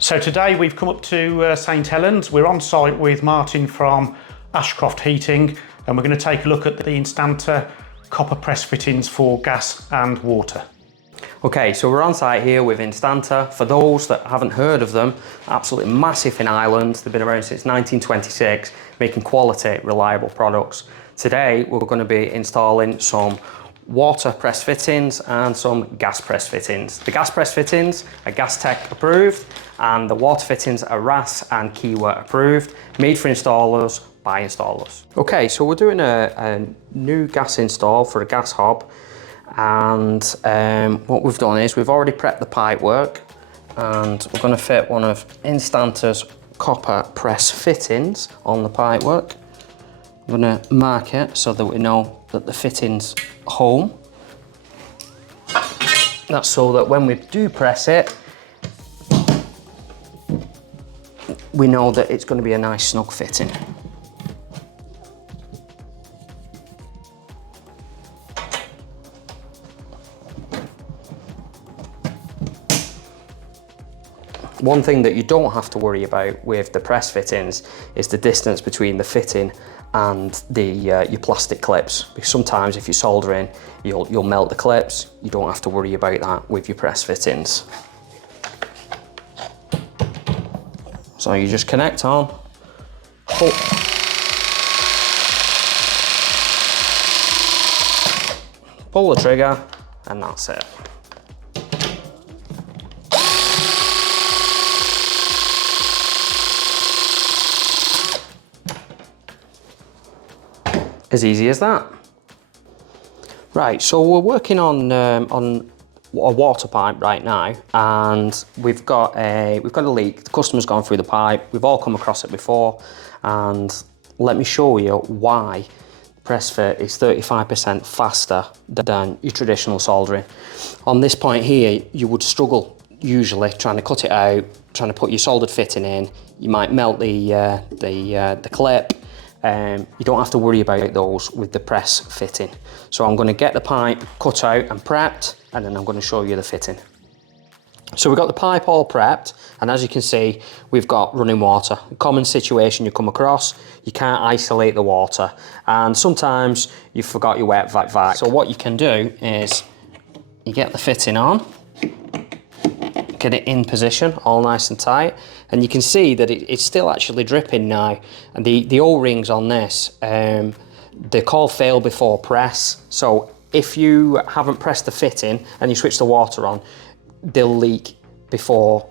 So today we've come up to St Helens. We're on site with Martin from Ashcroft Heating, and we're going to take a look at the Instantor Copper Press Fittings for gas and water. Okay, so we're on site here with Instantor. For those that haven't heard of them, absolutely massive in Ireland. They've been around since 1926, making quality, reliable products. Today, we're going to be installing some water press fittings and some gas press fittings. The gas press fittings are Gas Tech approved, and the water fittings are RAS and Kiwa approved, made for installers by installers. Okay, so we're doing a new gas install for a gas hob, and what we've done is we've already prepped the pipe work, and we're going to fit one of Instantor's copper press fittings on the pipe work. I'm going to mark it so that we know that the fitting's home. That's so that when we do press it, we know that it's going to be a nice snug fitting. One thing that you don't have to worry about with the press fittings is the distance between the fitting and your plastic clips, because sometimes if you're soldering, you'll melt the clips. You don't have to worry about that with your press fittings. So you just connect on, pull the trigger, and that's it. As easy as that. Right, so we're working on a water pipe right now, and we've got a leak. The customer's gone through the pipe. We've all come across it before, and let me show you why press fit is 35% faster than your traditional soldering. On this point here, you would struggle usually trying to cut it out, trying to put your soldered fitting in. You might melt the clip. You don't have to worry about those with the press fitting. So I'm going to get the pipe cut out and prepped, and then I'm going to show you the fitting. So we've got the pipe all prepped, and as you can see, we've got running water. A common situation you come across, you can't isolate the water, and sometimes you forgot your wet vac. So what you can do is you get the fitting on, get it in position, all nice and tight, and you can see that it's still actually dripping now. And the O-rings on this, they're called fail before press. So if you haven't pressed the fitting and you switch the water on, they'll leak before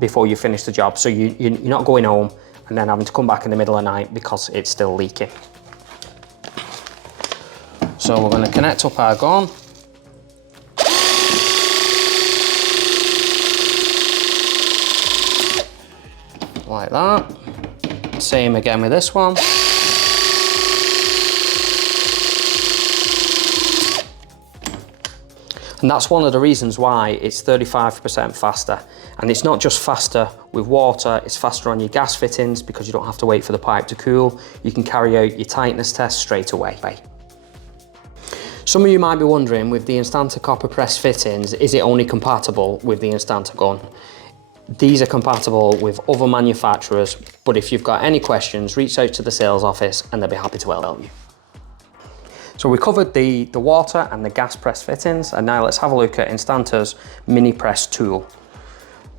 you finish the job. So you're not going home and then having to come back in the middle of the night because it's still leaking. So we're going to connect up our gun. Like that. Same again with this one. And that's one of the reasons why it's 35% faster. And it's not just faster with water, it's faster on your gas fittings because you don't have to wait for the pipe to cool. You can carry out your tightness test straight away. Some of you might be wondering, with the Instantor Copper Press Fittings, is it only compatible with the Instantor gun? These are compatible with other manufacturers, but if you've got any questions, reach out to the sales office and they'll be happy to help you. So we covered the water and the gas press fittings, and now let's have a look at Instantor's mini press tool.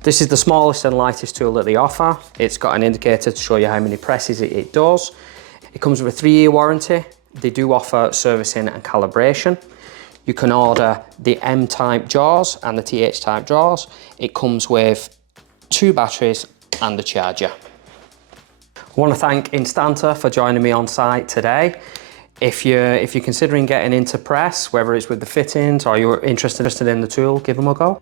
This is the smallest and lightest tool that they offer. It's got an indicator to show you how many presses it does. It comes with a 3-year warranty. They do offer servicing and calibration. You can order the M-type jaws and the TH-type jaws. It comes with 2 batteries and a charger. I want to thank Instantor for joining me on site today. If you're considering getting into press, whether it's with the fittings or you're interested in the tool, give them a go.